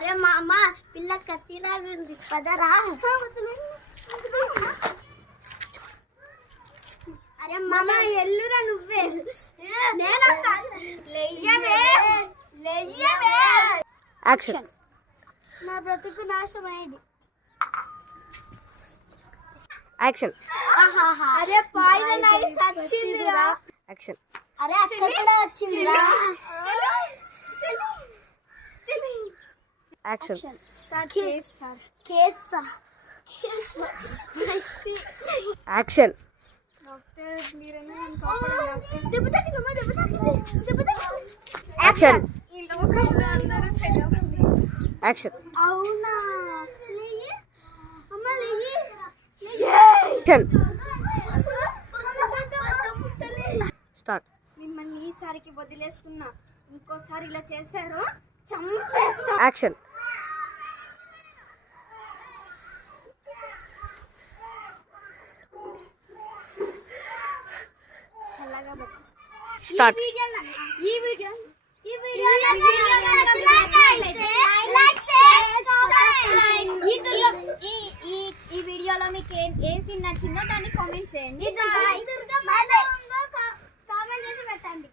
అరే మామ పిల్ల కత్తిలాగా ఉంది పదరా. అరే మామ ఎల్లురా నువ్వే. యాక్షన్. నా బ్రతుకు నాశమైంది. యాక్షన్. అరే పాయిజన్ అయి సచ్చిందిరా. యాక్షన్. అరే అక్కడ కూడా వచ్చిందిరా. యాక్షన్. యాక్షన్. యాక్షన్. యాక్షన్. అవునా యాక్షన్. స్టార్ట్. మిమ్మల్ని ఈసారికి వదిలేస్తున్నా, ఇంకోసారి ఇలా చేశారు చంపేస్తా. యాక్షన్. స్టార్ట్. ఈ వీడియోలో మీకు ఏ సీన్ నచ్చిందో దాన్ని కామెంట్ చేయండి. కామెంట్ చేసి పెట్టండి.